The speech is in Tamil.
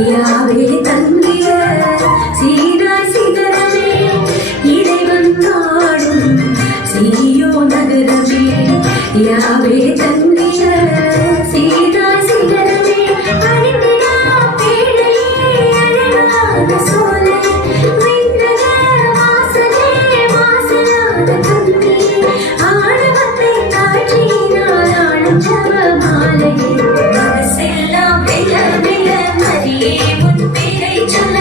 யாவே தந்திர சீராய் சிகரமே இறைவன் நாடும் சீயோ நகரமே யாவே தந்திர சீராய் சிகரமே அணிந்திடா பேழையே அழகான சோலை விண்ணக வாசலே வாசலான தம்பி ஆணவத்தை தாழ்த்தினால் ஆளும் ஜபமாலையே மனசெல்லாம் வெள்ள வெள்ள மரியே உன் பேரை சொல்ல